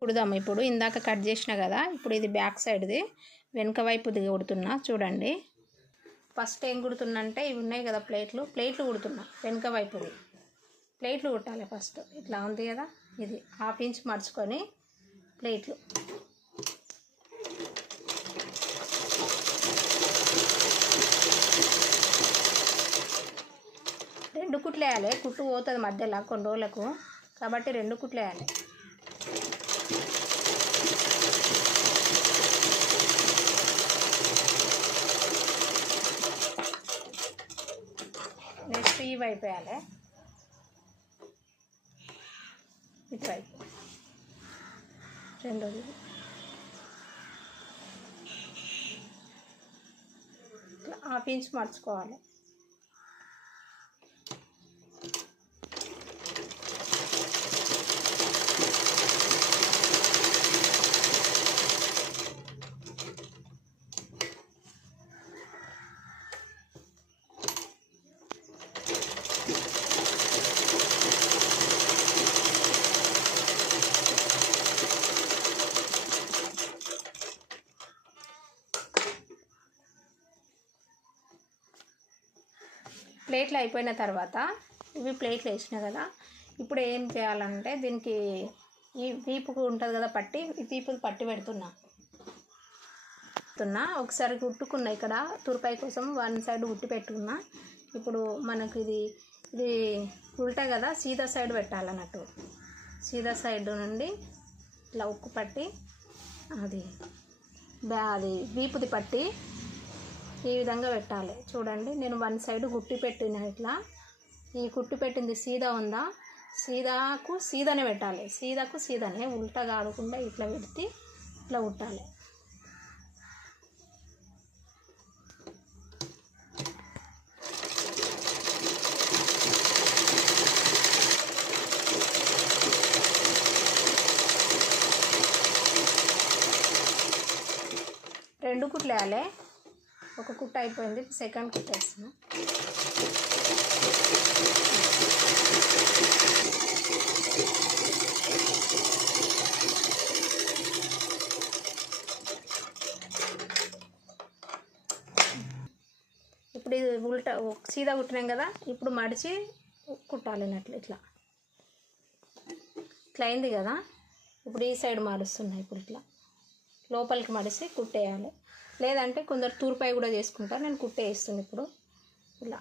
కుడదాము. ఇప్పుడు ఇందాక కట్ చేసిన కదా, ఇప్పుడు ఇది బ్యాక్ సైడ్ది వెనుక వైపుది కుడుతున్నా చూడండి. ఫస్ట్ ఏం కుడుతున్నా అంటే ఇవి ఉన్నాయి కదా ప్లేట్లు కుడుతున్నా. వెనుక వైపుది ప్లేట్లు కుట్టాలి ఫస్ట్. ఇట్లా ఉంది కదా, ఇది 1/2 ఇంచ్ మడుచుకొని ప్లేట్లు రెండు కుట్లు వేయాలి. కుట్టు పోతుంది మధ్యలో కొన్ని రోజులకు, కాబట్టి 2 కుట్లు వేయాలి. నెక్స్ట్ ఈ వైపు వేయాలి, ఇటువైపు రెండోది ఇట్లా 1/2 ఇంచ్ మర్చుకోవాలి. ప్లేట్లు అయిపోయిన తర్వాత ఇవి ప్లేట్లు వేసిన కదా, ఇప్పుడు ఏం చేయాలంటే దీనికి ఈ వీపుకు ఉంటుంది కదా పట్టి, ఈ వీపుకి పట్టి పెడుతున్నా. ఒకసారి కుట్టుకున్నా ఇక్కడ తుర్పాయి కోసం 1 సైడ్ కుట్టి పెట్టుకున్నా. ఇప్పుడు మనకు ఇది ఉల్టా కదా, సీదా సైడ్ పెట్టాలన్నట్టు. సీదా సైడ్ నుండి ఇట్లా ఉక్కు పట్టి అది వీపుది పట్టి ఈ విధంగా పెట్టాలి. చూడండి, నేను 1 సైడ్ కుట్టి పెట్టిన ఇట్లా. ఈ కుట్టి పెట్టింది సీదా ఉందా, సీదాకు సీదానే పెట్టాలి. సీదాకు సీదానే, ఉల్టా కాడకుండా ఇట్లా పెడితే ఇట్లా కుట్టాలి. రెండు కుట్లు వేయాలి. ఒక కుట్ట అయిపోయింది, సెకండ్ కుట్ట వేస్తున్నా. ఇప్పుడు ఇది ఉల్టా సీదా కుట్టినాం కదా, ఇప్పుడు మడిచి కుట్టాలి అన్నట్లు. ఇట్లా అయింది కదా, ఇప్పుడు ఈ సైడ్ మారుస్తున్నా. ఇప్పుడు ఇట్లా లోపలికి మడిచి కుట్టేయాలి. లేదంటే కొందరు తూర్పాయి కూడా చేసుకుంటారు, నేను కుట్టే వేస్తుంది. ఇప్పుడు ఇలా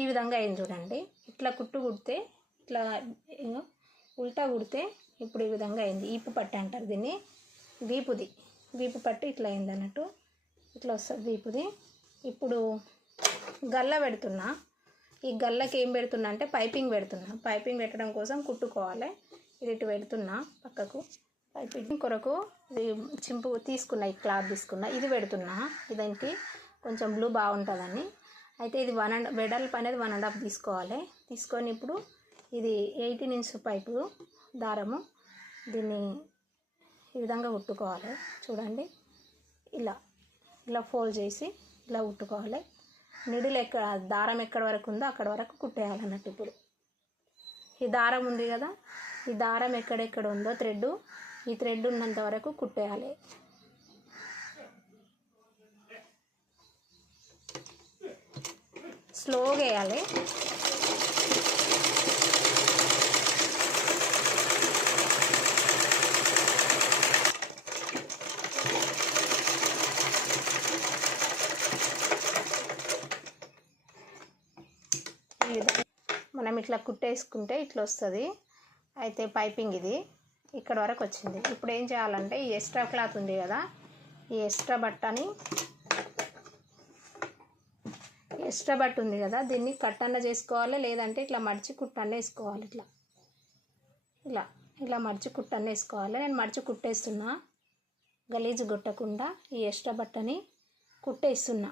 ఈ విధంగా అయింది చూడండి. ఇట్లా కుడితే ఇట్లా ఉల్టా కుడితే ఇప్పుడు ఈ విధంగా అయింది. ఈపు పట్టి అంటారు దీన్ని. వీపు పట్టి ఇట్లా అయింది అన్నట్టు. ఇట్లా వస్తుంది వీపుది. ఇప్పుడు గల్ల పెడుతున్నా. ఈ గల్లకి ఏం పెడుతున్నా అంటే పైపింగ్ పెడుతున్నా. పైపింగ్ పెట్టడం కోసం కుట్టుకోవాలి. ఇది ఇటు పెడుతున్నా పక్కకు. పైపింగ్ కొరకు ఇది చింపు తీసుకున్నా, ఈ క్లాత్ తీసుకున్నా, ఇది పెడుతున్నా. ఇదేంటి కొంచెం బ్లూ బాగుంటుందని. అయితే ఇది వెడల్పు అనేది 1.5 తీసుకోవాలి. తీసుకొని ఇప్పుడు ఇది 18 ఇంచ్ పైపు దారము, దీన్ని ఈ విధంగా కుట్టుకోవాలి. చూడండి, ఇలా ఫోల్డ్ చేసి ఇలా కుట్టుకోవాలి. నిడిల్ దారం ఎక్కడ వరకు ఉందో అక్కడ వరకు కుట్టేయాలన్నట్టు. ఇప్పుడు ఈ దారం ఉంది కదా, ఈ దారం ఎక్కడెక్కడ ఉందో ఈ థ్రెడ్ ఉన్నంత వరకు కుట్టేయాలి. స్లోగా వేయాలి. మనం ఇట్లా కుట్టేసుకుంటే ఇట్లా వస్తుంది. అయితే పైపింగ్ ఇది ఇక్కడ వరకు వచ్చింది. ఇప్పుడు ఏం చేయాలంటే ఈ ఎక్స్ట్రా క్లాత్ ఉంది కదా, ఈ ఎక్స్ట్రా బట్ట ఉంది కదా, దీన్ని కట్టన్న చేసుకోవాలి. లేదంటే ఇట్లా మడిచి కుట్టన్న వేసుకోవాలి. ఇలా మడిచి కుట్టన్న వేసుకోవాలి. నేను మడిచి కుట్టేస్తున్నా, గలీజు కొట్టకుండా ఈ ఎక్స్ట్రా బట్టని కుట్టేస్తున్నా.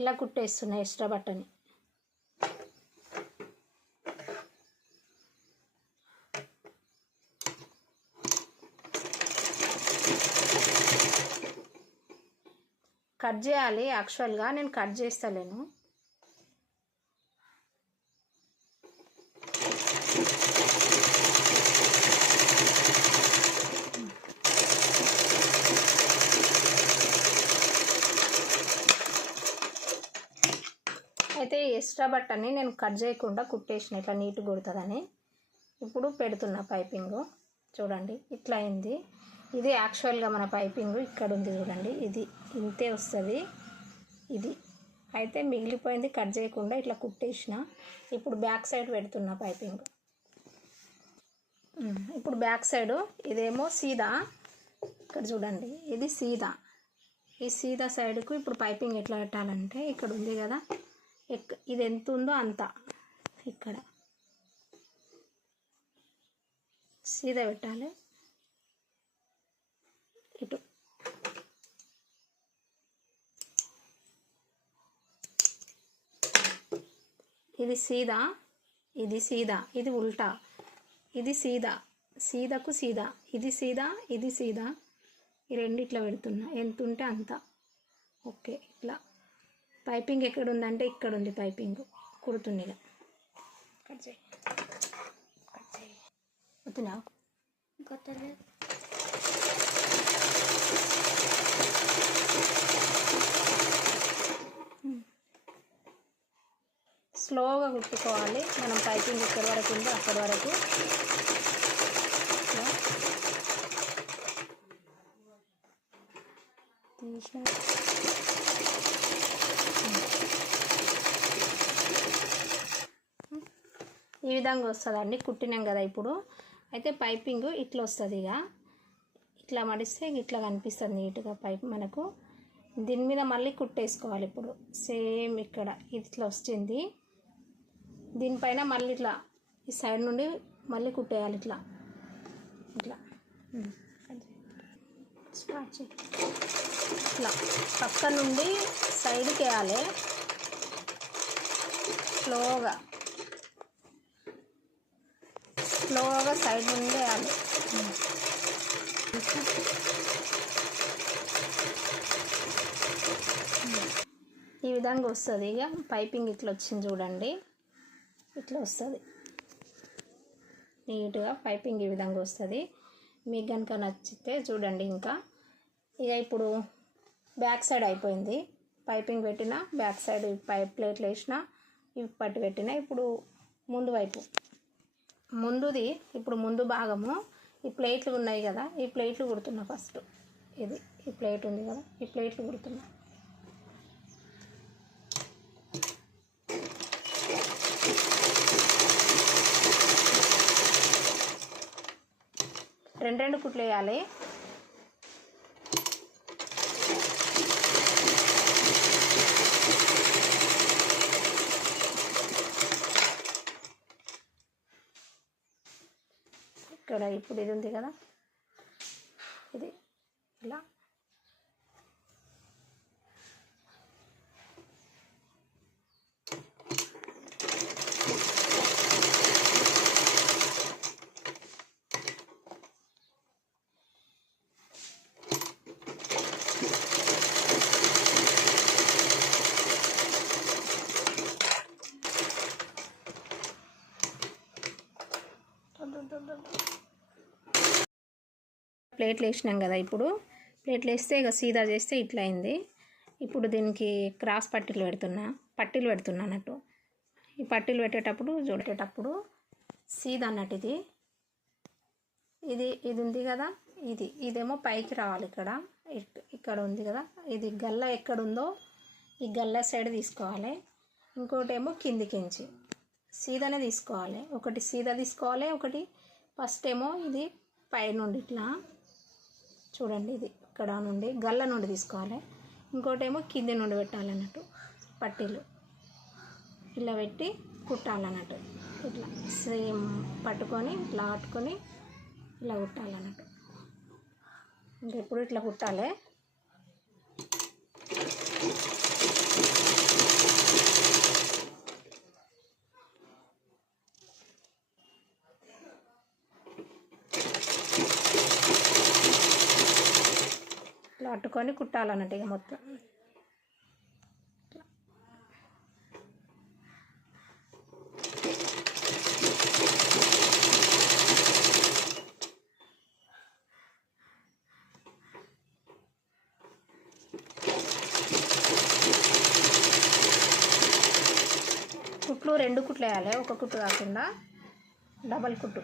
ఇలా కుట్టేస్తున్నా ఎక్స్ట్రా బట్టని. కట్ చేయాలి. యాక్చువల్గా నేను కట్ చేస్తలేను. అయితే ఎక్స్ట్రా బట్టని నేను కట్ చేయకుండా కుట్టేసిన ఇట్లా నీట్గా కుడుతుందని. ఇప్పుడు పెడుతున్నా పైపింగ్. చూడండి ఇట్లా అయింది. ఇది యాక్చువల్గా మన పైపింగ్ ఇక్కడ ఉంది చూడండి. ఇది ఇంతే వస్తుంది. ఇది అయితే మిగిలిపోయింది కట్ చేయకుండా ఇట్లా కుట్టేసిన. ఇప్పుడు బ్యాక్ సైడ్ పెడుతున్నా పైపింగ్. ఇప్పుడు బ్యాక్ సైడ్ ఇదేమో సీదా. ఇక్కడ చూడండి ఇది సీదా. ఈ సీదా సైడ్కు ఇప్పుడు పైపింగ్ ఎట్లా పెట్టాలంటే ఇక్కడ ఉంది కదా, ఇది ఎంత ఉందో అంత ఇక్కడ సీదా పెట్టాలి. ఇటు ఇది సీదా, ఇది సీదా, ఇది ఉల్టా, ఇది సీదా, సీదాకు సీదా, ఇది సీదా, ఇది సీదా. ఈ రెండు ఇట్లా పెడుతున్నా ఎంత ఉంటే అంత. ఓకే ఇట్లా పైపింగ్ ఎక్కడ ఉందంటే ఇక్కడ ఉంది పైపింగ్. కుడుతుందిగా. కట్ చేయి, కట్ చేయి. వస్తున్నావు కొత్తలేదు. స్లోగా కుట్టుకోవాలి మనం. పైపింగ్ ఎక్కడి వరకు ఉందో అక్కడి వరకు తీసిన. ఈ విధంగా వస్తుందండి. కుట్టినాం కదా ఇప్పుడు. అయితే పైపింగ్ ఇట్లా వస్తుంది. ఇక ఇట్లా మడిస్తే ఇట్లా కనిపిస్తుంది నీట్గా పైప్ మనకు. దీని మీద మళ్ళీ కుట్టేసుకోవాలి. ఇప్పుడు సేమ్ ఇక్కడ ఇట్లా వస్తుంది. దీనిపైన మళ్ళీ ఇట్లా ఈ సైడ్ నుండి మళ్ళీ కుట్టేయాలి. ఇట్లా ఇట్లా స్టార్ట్ చేయి. ఇట్లా పక్క నుండి సైడ్కి వేయాలి. స్లోగా స్లోగా సైడ్ నుండి వేయాలి. ఈ విధంగా వస్తుంది. ఇక పైపింగ్ ఇట్లా వచ్చింది చూడండి. ఇట్లా వస్తుంది నీట్గా. పైపింగ్ ఈ విధంగా వస్తుంది. మీకు కనుక నచ్చితే చూడండి. ఇంకా ఇక ఇప్పుడు బ్యాక్ సైడ్ అయిపోయింది. పైపింగ్ పెట్టిన బ్యాక్ సైడ్ ప్లేట్లు వేసిన, ఇవి పట్టి పెట్టిన. ఇప్పుడు ముందు వైపు ముందుది. ఇప్పుడు ముందు భాగము ఈ ప్లేట్లు ఉన్నాయి కదా, ఈ ప్లేట్లు కుడుతున్నా ఫస్ట్. ఇది ఈ ప్లేట్ ఉంది కదా, ఈ ప్లేట్లు కుడుతున్నా. రెండు కుట్లు వేయాలి. ఇక్కడ ఇప్పుడు ఇది ఉంది కదా, ఇది ఇలా ప్లేట్లు వేసినాం కదా. ఇప్పుడు ప్లేట్లు వేస్తే ఇక సీదా చేస్తే ఇట్లా అయింది. ఇప్పుడు దీనికి క్రాస్ పట్టీలు పెడుతున్నా అన్నట్టు. ఈ పట్టీలు పెట్టేటప్పుడు చూడేటప్పుడు సీదా అన్నట్టు. ఇది ఉంది కదా, ఇదేమో పైకి రావాలి. ఇక్కడ ఉంది కదా, ఇది గల్ల ఎక్కడుందో ఈ గల్ల సైడ్ తీసుకోవాలి. ఇంకోటేమో కిందికించి సీదానే తీసుకోవాలి. ఒకటి సీదా తీసుకోవాలి, ఒకటి ఫస్ట్ ఏమో ఇది పై నుండి ఇట్లా చూడండి, ఇది ఇక్కడ నుండి గల్ల నుండి తీసుకోవాలి. ఇంకోటేమో కింది నుండి పెట్టాలన్నట్టు. పట్టీలు ఇలా పెట్టి కుట్టాలన్నట్టు. ఇట్లా సేమ్ పట్టుకొని ఇట్లా ఆటుకొని ఇలా కుట్టాలన్నట్టు. ఇంకెప్పుడు ఇట్లా కుట్టాలి. ఇట్లా అట్టుకొని కుట్టాలన్నట్టు. ఇక మొత్తం కుట్లు 2 కుట్లు వేయాలి, ఒక కుట్టు కాకుండా డబల్ కుట్టు.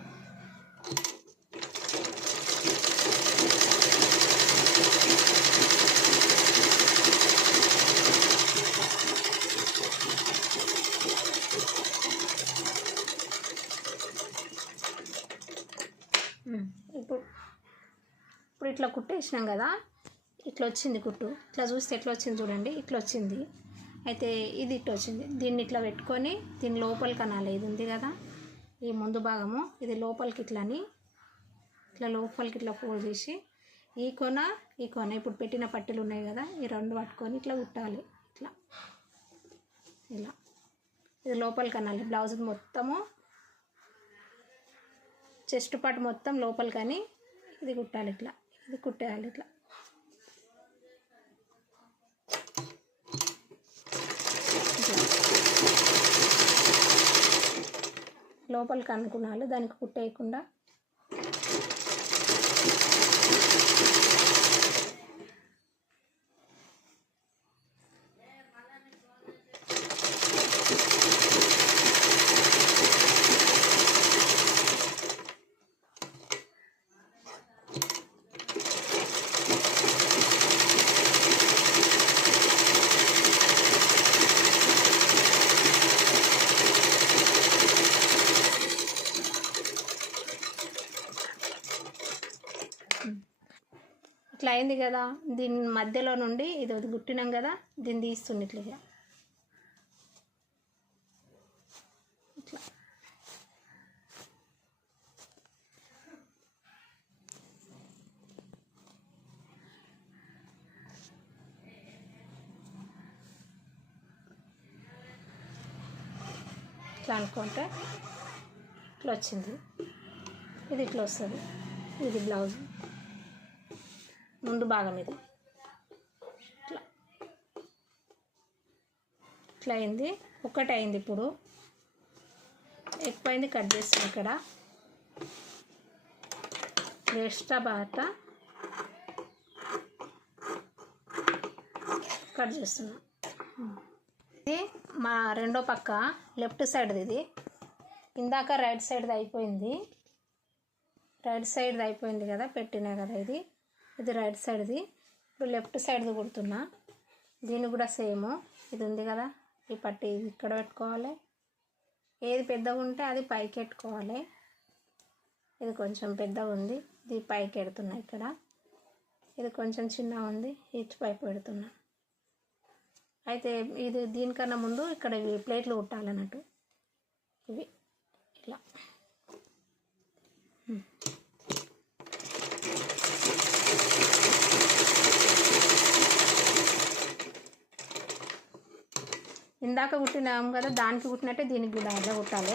ఇప్పుడు ఇట్లా కుట్టేసినాం కదా, ఇట్లా వచ్చింది కుట్టు. ఇట్లా చూస్తే ఎట్లా వచ్చింది చూడండి, ఇట్లా వచ్చింది. అయితే ఇది ఇట్లా వచ్చింది. దీన్ని ఇట్లా పెట్టుకొని దీని లోపలికి అనాలి. ఇది ఉంది కదా ఈ ముందు భాగము, ఇది లోపలికి ఇట్లని ఇట్లా లోపలికి ఇట్లా ఫోల్డ్ చేసి ఈ కొన ఇప్పుడు పెట్టిన పట్టీలు ఉన్నాయి కదా, ఈ 2 పట్టుకొని ఇట్లా కుట్టాలి. ఇట్లా ఇలా ఇది లోపలికి అనాలి. బ్లౌజ్ మొత్తము చెస్ట్ పార్ట్ మొత్తం లోపలికని ఇది కుట్టాలి. ఇట్లా ఇది కుట్టేయాలి. ఇట్లా లోపలికి అనుకున్నాను, దానికి కుట్టేయకుండా ఇట్లా అయింది కదా. దీని మధ్యలో నుండి ఇది గుట్టినాం కదా, దీన్ని తీస్తుంది ఇట్లా ఇట్లా. ఇట్లా అనుకుంటే ఇట్లా వచ్చింది. ఇది ఇట్లా వస్తుంది. ఇది బ్లౌజ్ ముందు భాగం. ఇది ఇట్లా ఇట్లా అయింది. ఒక్కటే అయింది. ఇప్పుడు ఎక్కువైంది కట్ చేస్తాం. ఇక్కడ ఎక్స్ట్రా బాట కట్ చేస్తున్నాం. ఇది మా రెండో పక్క లెఫ్ట్ సైడ్ది. ఇది ఇందాక రైట్ సైడ్ది అయిపోయింది. రైట్ సైడ్ది అయిపోయింది కదా, పెట్టినా కదా. ఇది రైట్ సైడ్ది. ఇప్పుడు లెఫ్ట్ సైడ్ది కుడుతున్నా. దీన్ని కూడా సేమ్ ఇది ఉంది కదా, ఈ పట్టి ఇది ఇక్కడ పెట్టుకోవాలి. ఏది పెద్దగా ఉంటే అది పైకి పెట్టుకోవాలి. ఇది కొంచెం పెద్దగా ఉంది, ఇది పైకి పెడుతున్నా. ఇక్కడ ఇది కొంచెం చిన్నగా ఉంది, ఇటు పైకి పెడుతున్నా. అయితే ఇది దీనికన్నా ముందు ఇక్కడ ఇవి ప్లేట్లు కుట్టాలన్నట్టు. ఇవి ఇట్లా ఇందాక కుట్టినాం కదా, దానికి కుట్టినట్టే దీనికి కూడా అలా కుట్టాలి.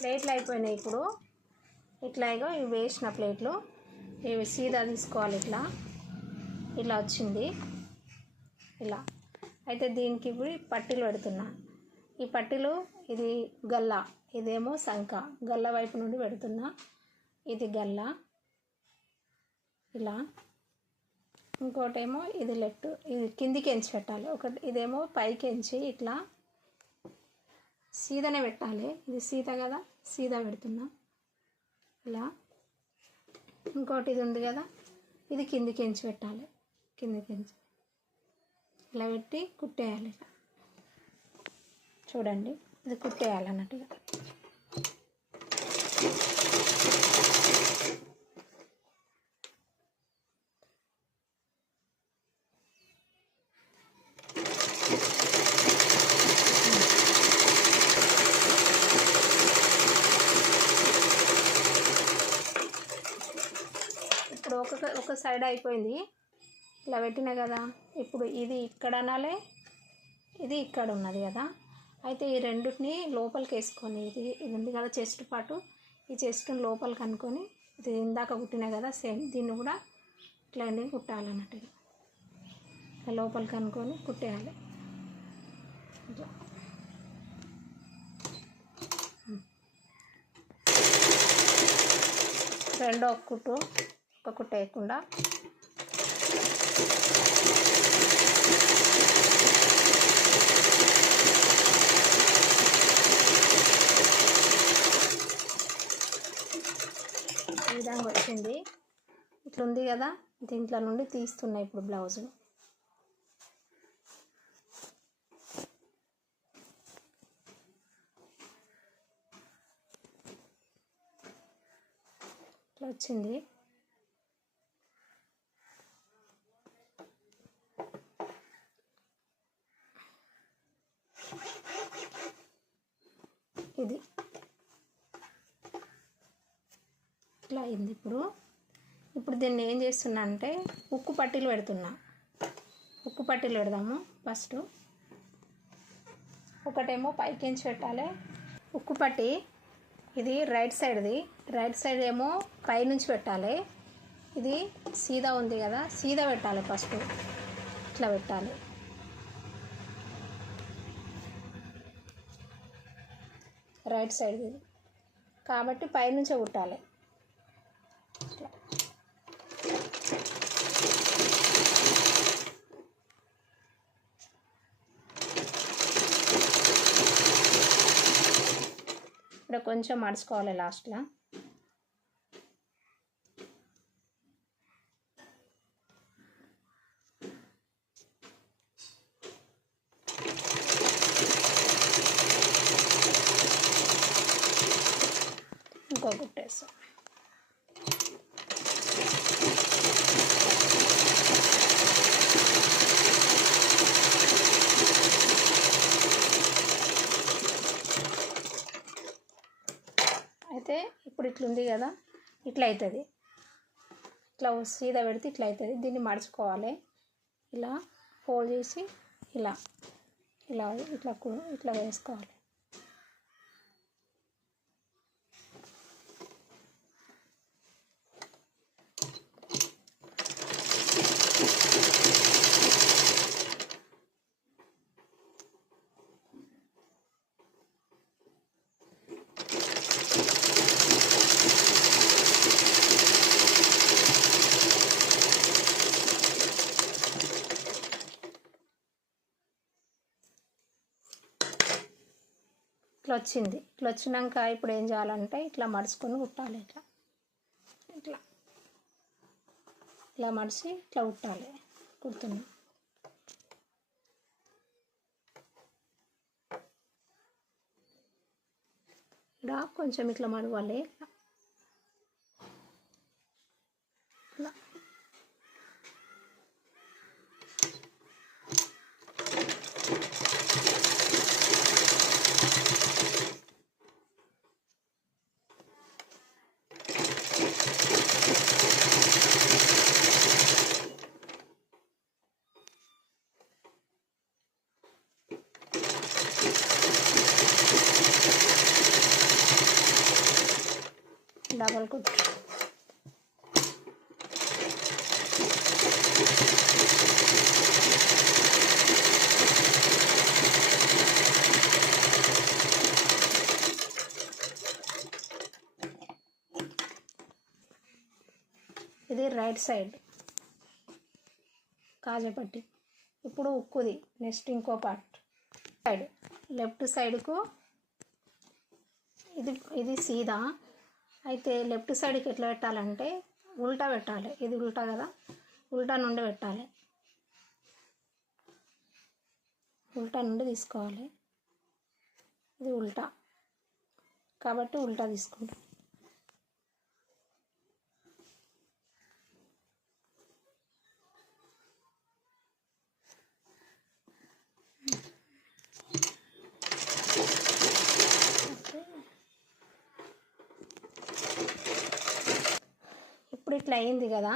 ప్లేట్లు అయిపోయినాయి. ఇప్పుడు ఇట్లా ఇవి వేసిన ప్లేట్లు ఇవి సీదా తీసుకోవాలి. ఇలా వచ్చింది ఇలా. అయితే దీనికి ఇప్పుడు పట్టీలు పెడుతున్నా. ఈ పట్టీలు ఇది గల్ల, ఇదేమో సంక. గల్ల వైపు నుండి పెడుతున్నా. ఇది గల్ల ఇలా. ఇంకోటేమో ఇది లెఫ్ట్, ఇది కిందికి ఎంచి పెట్టాలి. ఒకటి ఇదేమో పైకి ఎంచి ఇట్లా సీదానే పెట్టాలి. ఇది సీదా కదా, సీదా పెడుతున్నా ఇలా. ఇంకోటి ఇది ఉంది కదా, ఇది కిందికి ఎంచి పెట్టాలి. కిందికి ఎంచి ఇలా పెట్టి కుట్టేయాలి. చూడండి, ఇది కుట్టేయాలన్నట్టుగా. ఇప్పుడు ఒక సైడ్ అయిపోయింది. ఇలా పెట్టినా కదా, ఇప్పుడు ఇది ఇక్కడ అనాలి, ఇది ఇక్కడ ఉన్నది కదా. అయితే ఈ రెండింటిని లోపలికి వేసుకొని ఇది ఉంది కదా చెస్ట్ పాటు, ఈ చెస్ట్ని లోపలికి అనుకొని ఇది ఇందాక కుట్టినా కదా సేమ్ దీన్ని కూడా ఇట్లా కుట్టాలన్నట్టుగా. లోపలికి అనుకొని కుట్టేయాలి. ఇట్లా రెండో కుట్టు ఒక కుట్టు వేయకుండా ఈ విధంగా వచ్చింది. ఇట్లా ఉంది కదా, దీంట్లో నుండి తీస్తున్నా ఇప్పుడు బ్లౌజు. ఇట్లా వచ్చింది. ఇది ఇట్లా అయింది. ఇప్పుడు దీన్ని ఏం చేస్తున్నా అంటే ఉక్కు పట్టీలు పెడుతున్నా. ఉక్కు పట్టీలు పెడదాము. ఫస్ట్ ఒకటేమో పైకించి పెట్టాలి ఉక్కు పట్టి. ఇది రైట్ సైడ్ది. రైట్ సైడ్ ఏమో పైనుంచి పెట్టాలి. ఇది సీదా ఉంది కదా, సీదా పెట్టాలి. ఫస్ట్ ఇట్లా పెట్టాలి. రైట్ సైడ్ది కాబట్టి పైనుంచే కుట్టాలి. ఇక్కడ కొంచెం మడుచుకోవాలి లాస్ట్లో. ఇంకో కుట్టేస్తాం. అయితే ఇప్పుడు ఇట్లుంది కదా, ఇట్లా అవుతుంది. ఇట్లా సీదా పెడితే ఇట్లా అవుతుంది. దీన్ని మడుచుకోవాలి. ఇలా ఫోల్డ్ చేసి ఇలా ఇలా ఇట్లా ఇట్లా వేసుకోవాలి. ఇట్లా వచ్చింది. ఇట్లా వచ్చినాక ఇప్పుడు ఏం చేయాలంటే ఇట్లా మడుచుకొని కుట్టాలి. ఇట్లా ఇట్లా ఇలా మడిచి ఇట్లా కుట్టాలి. కుడుతున్నాం. ఇలా కొంచెం ఇట్లా మడవాలి. ఇట్లా డబల్ కుట్టు. ఇది రైట్ సైడ్ కాజపట్టి. ఇప్పుడు ఉక్కుది. నెక్స్ట్ ఇంకో పార్ట్ సైడ్ లెఫ్ట్ సైడ్కు. ఇది సీదా. అయితే లెఫ్ట్ సైడ్కి ఎట్లా పెట్టాలంటే ఉల్టా పెట్టాలి. ఇది ఉల్టా కదా, ఉల్టా నుండి పెట్టాలి. ఉల్టా నుండి తీసుకోవాలి. ఇది ఉల్టా కాబట్టి ఉల్టా తీసుకుంటాం. ఇప్పుడు ఇట్లా అయింది కదా.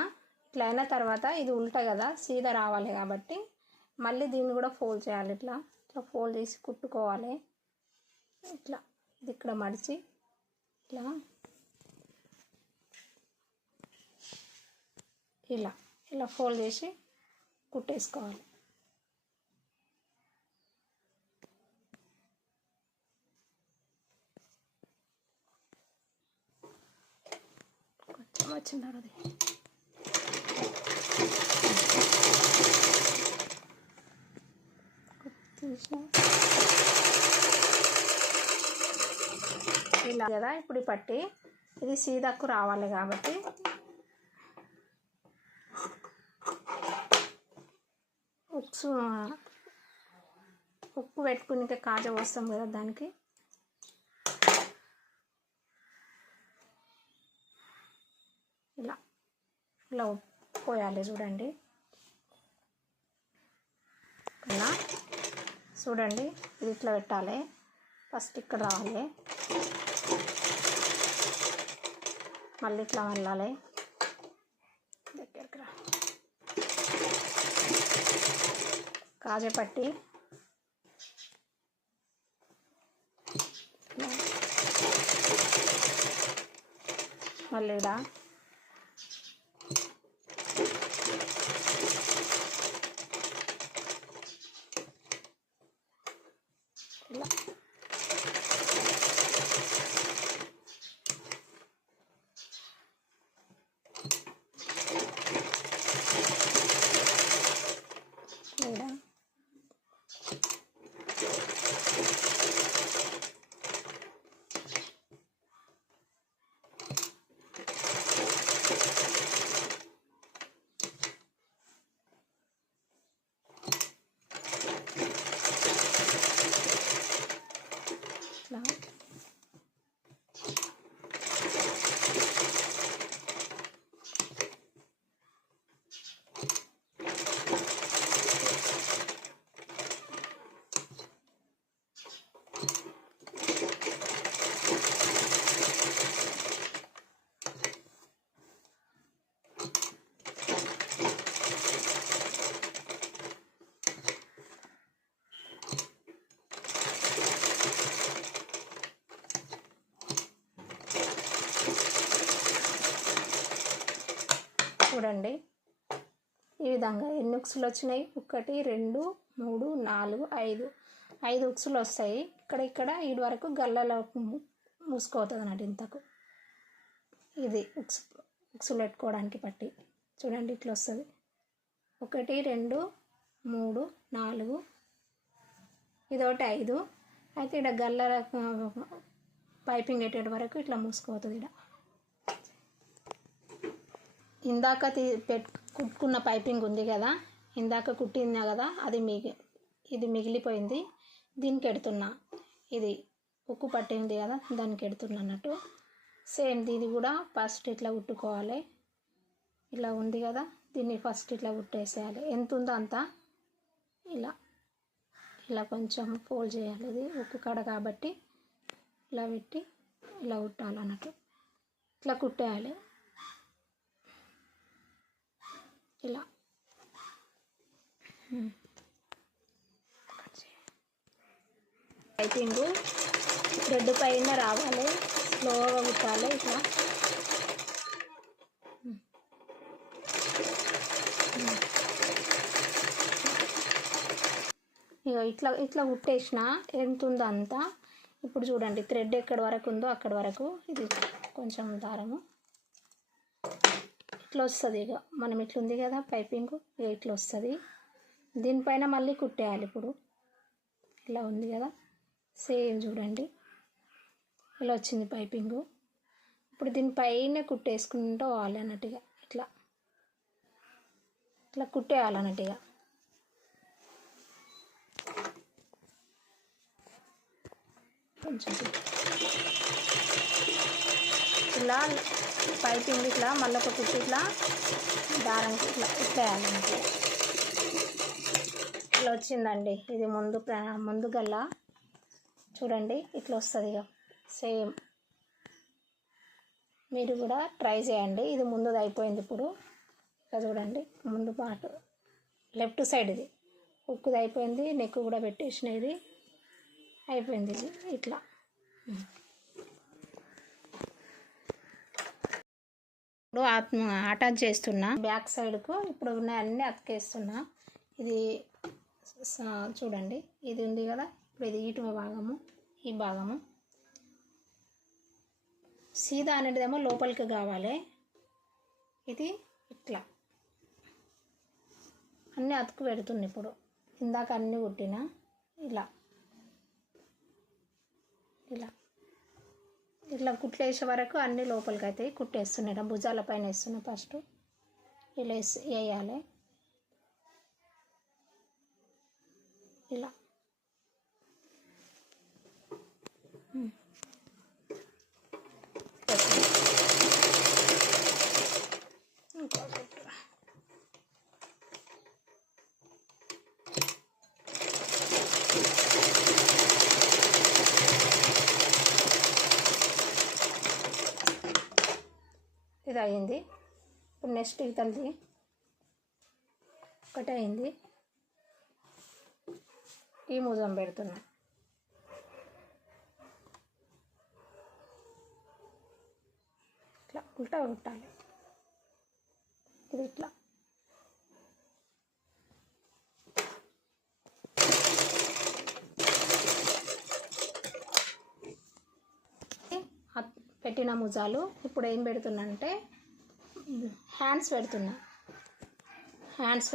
ఇట్లా అయిన తర్వాత ఇది ఉల్టా కదా, సీదా రావాలి కాబట్టి మళ్ళీ దీన్ని కూడా ఫోల్డ్ చేయాలి. ఇట్లా ఇట్లా ఫోల్డ్ చేసి కుట్టుకోవాలి. ఇట్లా ఇది ఇక్కడ మడిచి ఇట్లా ఇలా ఇలా ఫోల్డ్ చేసి కుట్టేసుకోవాలి. వచ్చింది అది తీసిన ఇలా కదా. ఇప్పుడు పట్టి ఇది సీదాకు రావాలి కాబట్టి ఉప్పు పెట్టుకుని కాజా పోస్తాం కదా, దానికి ఇలా ఇలా ఉప్పు పోయాలి. చూడండి ఇలా చూడండి, ఇది ఇట్లా పెట్టాలి. ఫస్ట్ ఇక్కడ రావాలి, మళ్ళీ ఇట్లా వెళ్ళాలి, దగ్గరికి రా. కాజా పట్టి మళ్ళీ ఇలా ఇలా చూడండి. ఈ విధంగా ఎన్ని ఉక్సులు వచ్చినాయి? 1 2 3 4 5 ఉక్సులు వస్తాయి. ఇక్కడ ఇటు వరకు గల్లలో మూసుకోవుతుంది అన్నట్టు. ఇంతకు ఇది ఉక్సులు పెట్టుకోవడానికి పట్టి చూడండి, ఇట్లా వస్తుంది. 1 2 3 4 ఇదొకటి 5. అయితే ఇక్కడ గల్లల పైపింగ్ పెట్టేటి వరకు ఇట్లా మూసుకోవుతుంది. ఇక్కడ ఇందాక కుట్టుకున్న పైపింగ్ ఉంది కదా, ఇందాక కుట్టిందా కదా, అది ఇది మిగిలిపోయింది. దీనికి ఎడుతున్నా, ఇది ఉక్కు పట్టింది కదా, దానికి ఎడుతున్నా అన్నట్టు. సేమ్ దీన్ని కూడా ఫస్ట్ ఇట్లా కుట్టుకోవాలి. ఇలా ఉంది కదా, దీన్ని ఫస్ట్ ఇట్లా కుట్టేసేయాలి. ఎంత ఉందో అంత ఇలా కొంచెం ఫోల్డ్ చేయాలి. ఇది ఉక్కు కాడ కాబట్టి ఇలా పెట్టి ఇలా కుట్టాలి అన్నట్టు. ఇట్లా కుట్టేయాలి. ఇలా పైపింగ్ థ్రెడ్ పైన రావాలి, స్లోగా కుట్టాలి. ఇట్లా ఇట్లా కుట్టేసిన ఎంత ఉందో అంతా. ఇప్పుడు చూడండి, థ్రెడ్ ఎక్కడి వరకు ఉందో అక్కడి వరకు ఇది కొంచెం దారము ఇట్లా వస్తుంది. ఇక మనం ఇట్లుంది కదా పైపింగ్, ఇక ఇట్లా వస్తుంది. దీనిపైన మళ్ళీ కుట్టేయాలి. ఇప్పుడు ఇలా ఉంది కదా, సేమ్ చూడండి ఇలా వచ్చింది పైపింగు. ఇప్పుడు దీనిపైన కుట్టేసుకుంటూ పోవాలి అన్నట్టుగా. ఇట్లా కుట్టేయాలి అన్నట్టుగా. కొంచెం ఇలా పైపింగ్ ఇట్లా మళ్ళీ ఒక కుట్టి ఇట్లా దారానికి ఇట్లా వేయాలన్నట్టు. ఇట్లా వచ్చిందండి. ఇది ముందు గల్లా చూడండి ఇట్లా వస్తుంది. ఇక సేమ్ మీరు కూడా ట్రై చేయండి. ఇది ముందుది అయిపోయింది. ఇప్పుడు ఇక చూడండి, ముందు పార్ట్ లెఫ్ట్ సైడ్ ఇది ఉక్కుది అయిపోయింది. నెక్ కూడా పెట్టేసిన, ఇది అయిపోయింది. ఇది ఇట్లా ఇప్పుడు అటాచ్ చేస్తున్నా బ్యాక్ సైడ్కు. ఇప్పుడు ఉన్నాయన్నీ అతికేస్తున్నా. ఇది చూడండి, ఇది ఉంది కదా, ఇప్పుడు ఇది ఇటు భాగము, ఈ భాగము సీదా అనేటిదేమో లోపలికి కావాలి. ఇది ఇట్లా అన్నీ అతుకు పెడుతుంది. ఇప్పుడు ఇందాక అన్నీ కుట్టిన ఇలా ఇలా ఇట్లా కుట్లు వేసే వరకు అన్నీ లోపలికి అవుతాయి. కుట్టేస్తున్నాయి. భుజాల పైన వేస్తున్నా. ఫస్ట్ ఇలా వేయాలి. ఇలా ఇది అయింది. ఇప్పుడు నెక్స్ట్ ఇతలది ఒకటే అయింది. ఈ మూజం పెడుతున్నా. ఇట్లా ఉల్టా కుట్టాలి. ఇది ఇట్లా పెట్టిన ముజాలు. ఇప్పుడు ఏం పెడుతున్నా అంటే హ్యాండ్స్ పెడుతున్నా. హ్యాండ్స్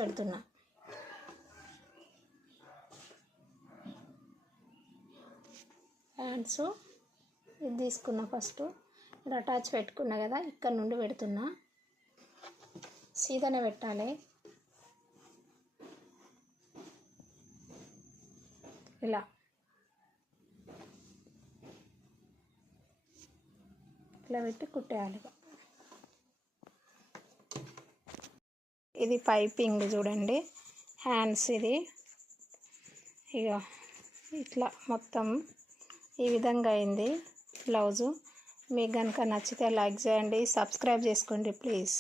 ఇది తీసుకున్నా. ఫస్ట్ ఇక్కడ అటాచ్ పెట్టుకున్నా కదా, ఇక్కడ నుండి పెడుతున్నా. సీదానే పెట్టాలి. ఇలా పెట్టి కుట్టేయాలి. ఇది పైపింగ్ చూడండి. హ్యాండ్స్ ఇది ఇక ఇట్లా మొత్తం ఈ విధంగా అయింది బ్లౌజు. మీకు కనుక నచ్చితే లైక్ చేయండి, సబ్స్క్రైబ్ చేసుకోండి ప్లీజ్.